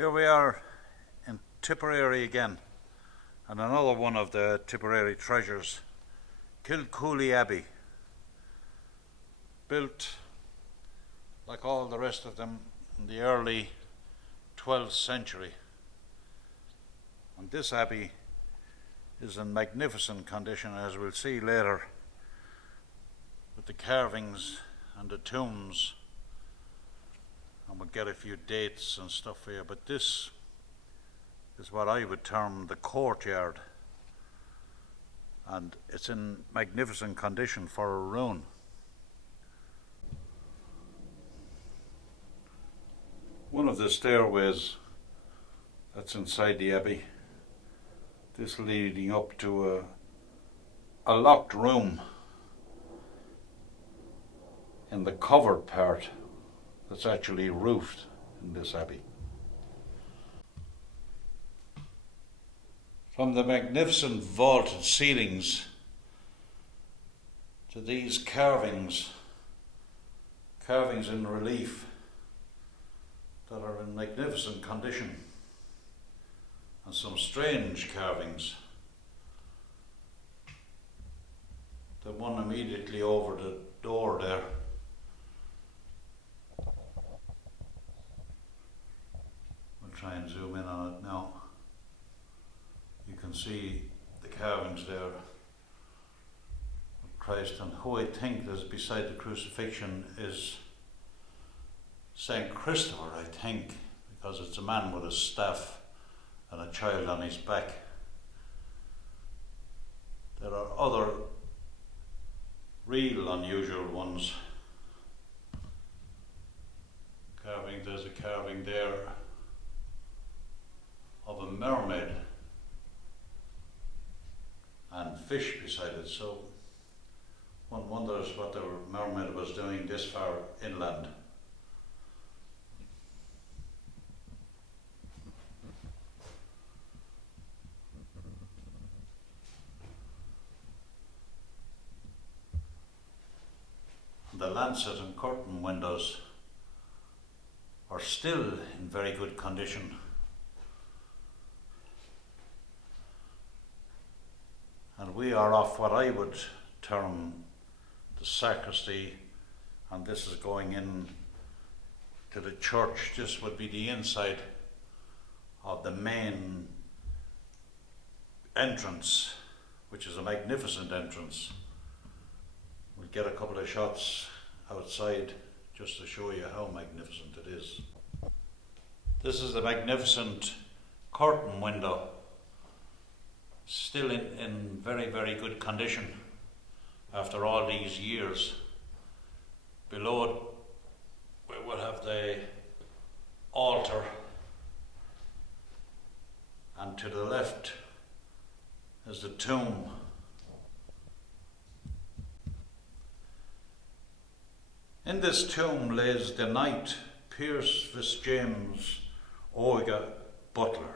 Here we are in Tipperary again, and another one of the Tipperary treasures, Kilcooley Abbey, built like all the rest of them in the early 12th century. And this abbey is in magnificent condition, as we'll see later, with the carvings and the tombs, and we'll get a few dates and stuff here. But this is what I would term the courtyard, and it's in magnificent condition for a ruin. One of the stairways that's inside the abbey, this leading up to a locked room in the covered part that's actually roofed in this abbey. From the magnificent vaulted ceilings to these carvings in relief that are in magnificent condition, and some strange carvings. The one immediately over the door there, we'll try and zoom in on it now. You can see the carvings there of Christ, and who I think is beside the crucifixion is Saint Christopher, I think, because it's a man with a staff and a child on his back. There are other real unusual ones. There's a carving there of a mermaid and fish beside it, so one wonders what the mermaid was doing this far inland. The lancet and curtain windows are still in very good condition. And we are off what I would term the sacristy, and this is going in to the church. This would be the inside of the main entrance, which is a magnificent entrance. We'll get a couple of shots outside just to show you how magnificent it is. This is the magnificent curtain window, still in very, very good condition after all these years. Below it we will have the altar, and to the left is the tomb. In this tomb lays the knight Piers Fitzjames Oega Butler.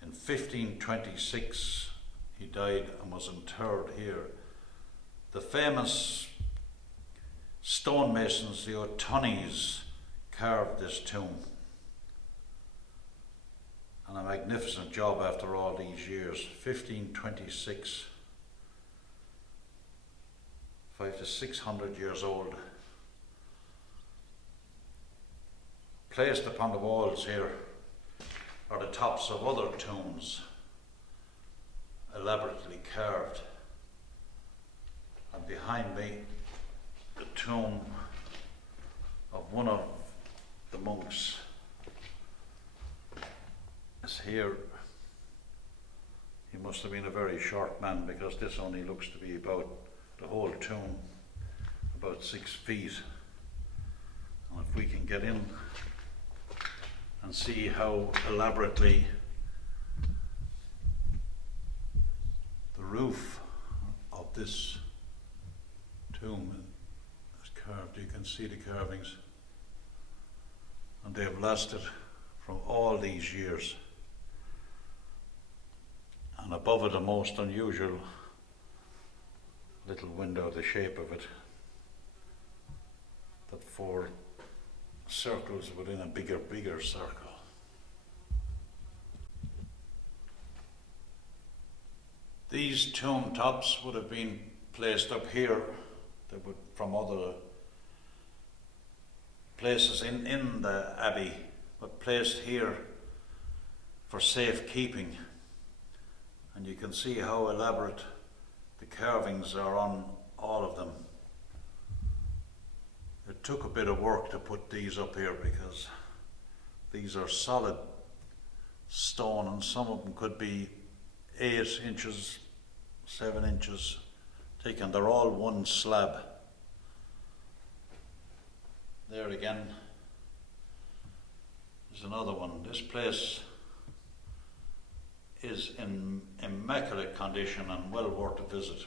In 1526 he died and was interred here. The famous stonemasons, the O'Tonneys, carved this tomb, and a magnificent job after all these years. 1526, 500 to 600 years old. Placed upon the walls here are the tops of other tombs, elaborately carved. And behind me, the tomb of one of the monks is here. He must have been a very short man, because this only looks to be about the whole tomb, about 6 feet. And if we can get in and see how elaborately the roof of this tomb is carved, you can see the carvings, and they have lasted from all these years. And above it, a most unusual little window, the shape of it, that circles within a bigger circle. These tomb tops would have been placed up here. They would, from other places in the abbey, but placed here for safekeeping. And you can see how elaborate the carvings are on all of them. It took a bit of work to put these up here because these are solid stone, and some of them could be 8 inches, 7 inches thick, and they're all one slab. There again is another one. This place is in immaculate condition and well worth a visit.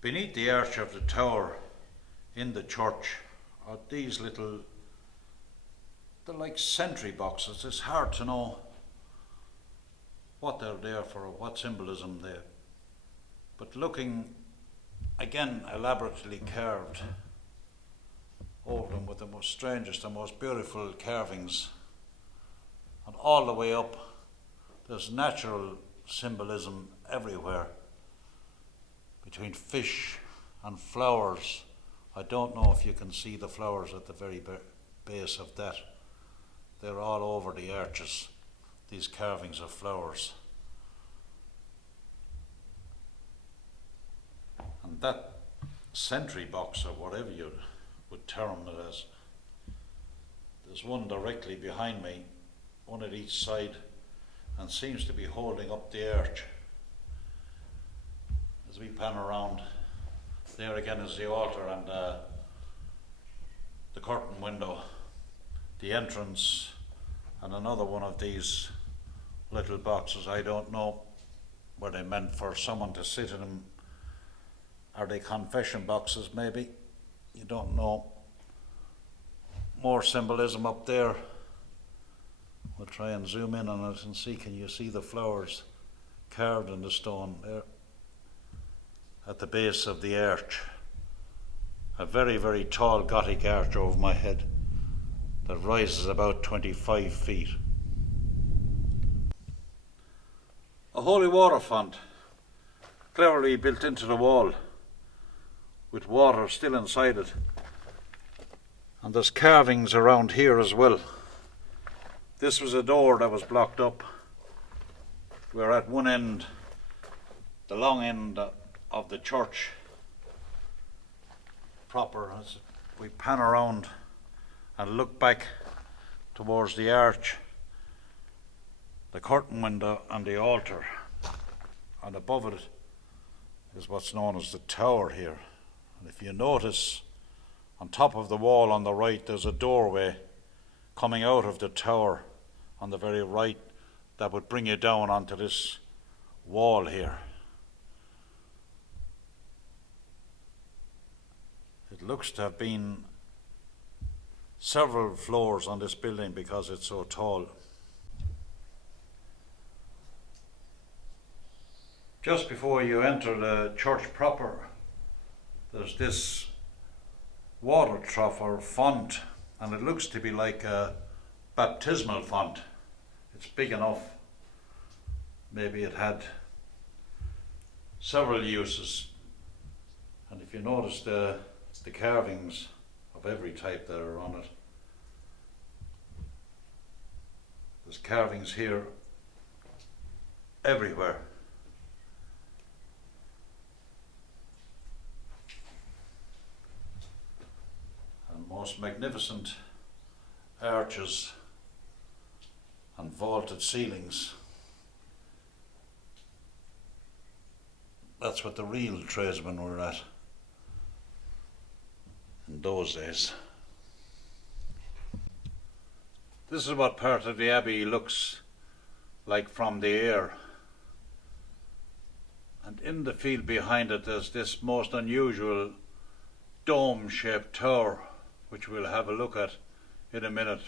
Beneath the arch of the tower in the church are these little, they're like sentry boxes. It's hard to know what they're there for, what symbolism they're. But looking, again, elaborately carved over them with the most strangest and most beautiful carvings. And all the way up, there's natural symbolism everywhere. Between fish and flowers. I don't know if you can see the flowers at the very base of that. They're all over the arches, these carvings of flowers. And that sentry box, or whatever you would term it as, there's one directly behind me, one at each side, and seems to be holding up the arch. As we pan around, there again is the altar and the curtain window, the entrance, and another one of these little boxes. I don't know were they meant for someone to sit in them. Are they confession boxes maybe? You don't know. More symbolism up there. We'll try and zoom in on it and see, can you see the flowers carved in the stone there at the base of the arch? A very, very tall Gothic arch over my head that rises about 25 feet. A holy water font, cleverly built into the wall, with water still inside it. And there's carvings around here as well. This was a door that was blocked up. We're at one end, the long end of the church proper. As we pan around and look back towards the arch, the curtain window and the altar, and above it is what's known as the tower here. And if you notice, on top of the wall on the right, there's a doorway coming out of the tower on the very right that would bring you down onto this wall here. It looks to have been several floors on this building because it's so tall. Just before you enter the church proper, there's this water trough or font, and it looks to be like a baptismal font. It's big enough. Maybe it had several uses. And if you notice the carvings of every type that are on it, there's carvings here everywhere. And most magnificent arches and vaulted ceilings. That's what the real tradesmen were at in those days. This is what part of the abbey looks like from the air. And in the field behind it there's this most unusual dome-shaped tower, which we'll have a look at in a minute.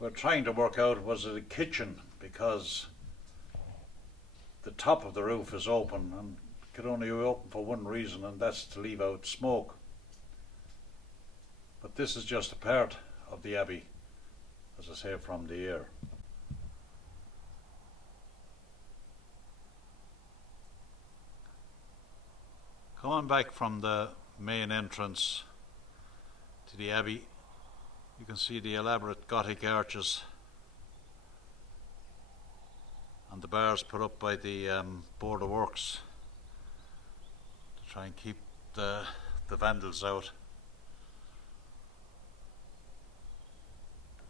We're trying to work out, was it a kitchen, because the top of the roof is open and could only be open for one reason, and that's to leave out smoke. But this is just a part of the abbey, as I say, from the air. Coming back from the main entrance to the abbey, you can see the elaborate Gothic arches and the bars put up by the Board of Works to try and keep the vandals out.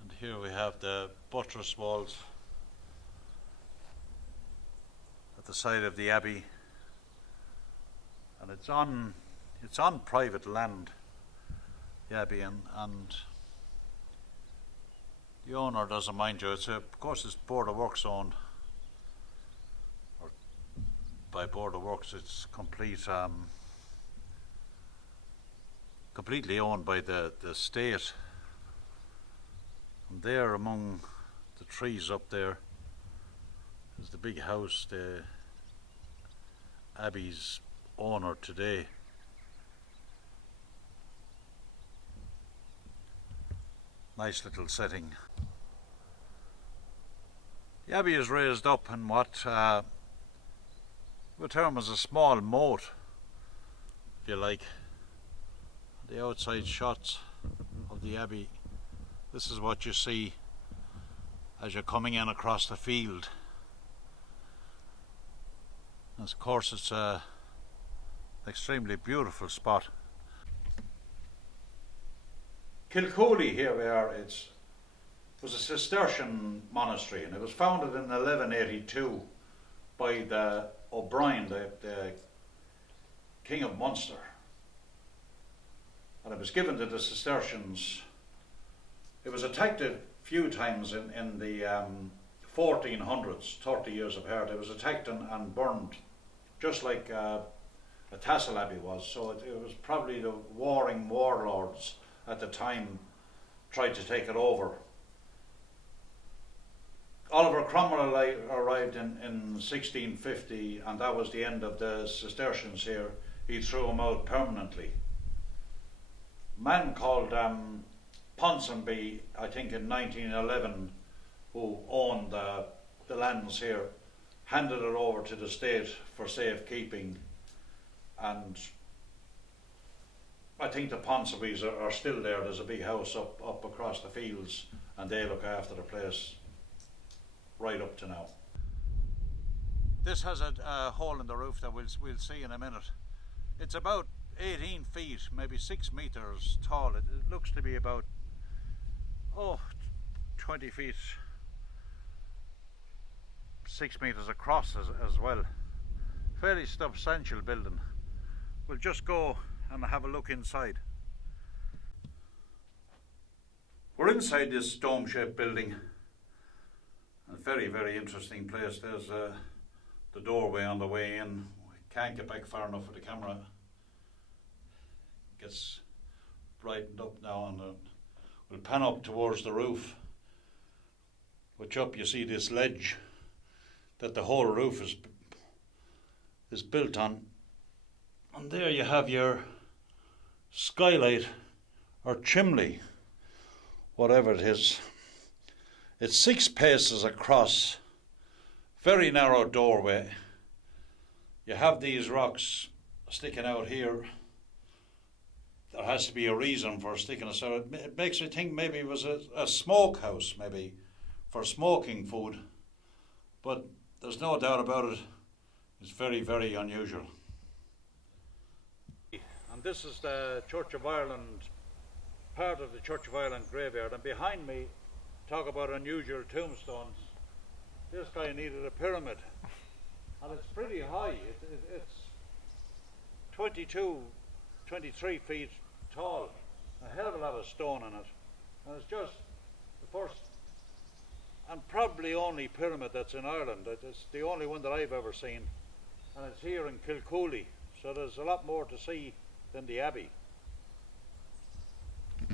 And here we have the buttress walls at the side of the abbey, and it's on private land, the abbey, and the owner doesn't mind you. Of course it's Board of Works owned, or by Board of Works it's completely owned by the state. And there among the trees up there is the big house, the abbey's owner today. Nice little setting. The abbey is raised up in what we term as a small moat, if you like. The outside shots of the abbey, this is what you see as you're coming in across the field. And of course it's an extremely beautiful spot. Kilcooley, here we are. It was a Cistercian monastery, and it was founded in 1182 by the O'Brien, the King of Munster. And it was given to the Cistercians. It was attacked a few times in the 1400s, 30 years apart. It was attacked and burned, just like a Tassel Abbey was. So it was probably the warring warlords at the time tried to take it over. Oliver Cromwell arrived in 1650, and that was the end of the Cistercians here. He threw them out permanently. A man called Ponsonby, I think in 1911, who owned the lands here, handed it over to the state for safekeeping, and I think the Ponsonbys are still there. There's a big house up across the fields, and they look after the place right up to now. This has a hole in the roof that we'll see in a minute. It's about 18 feet, maybe 6 meters tall. It looks to be about 20 feet, 6 meters across as well. Fairly substantial building. We'll just go and have a look inside. We're inside this dome-shaped building. A very, very interesting place. There's the doorway on the way in. We can't get back far enough with the camera. It gets brightened up now, and we'll pan up towards the roof, which up you see this ledge that the whole roof is built on. And there you have your skylight or chimney, whatever it is. It's 6 paces across, very narrow doorway. You have these rocks sticking out here. There has to be a reason for sticking us out. It makes me think maybe it was a smokehouse, maybe for smoking food, but there's no doubt about it. It's very, very unusual. And this is the Church of Ireland, part of the Church of Ireland graveyard, and behind me, talk about unusual tombstones. This guy needed a pyramid, and it's pretty high. It's 22, 23 feet tall, a hell of a lot of stone in it, and it's just the first and probably only pyramid that's in Ireland. It's the only one that I've ever seen, and it's here in Kilcooley, so there's a lot more to see than the Abbey.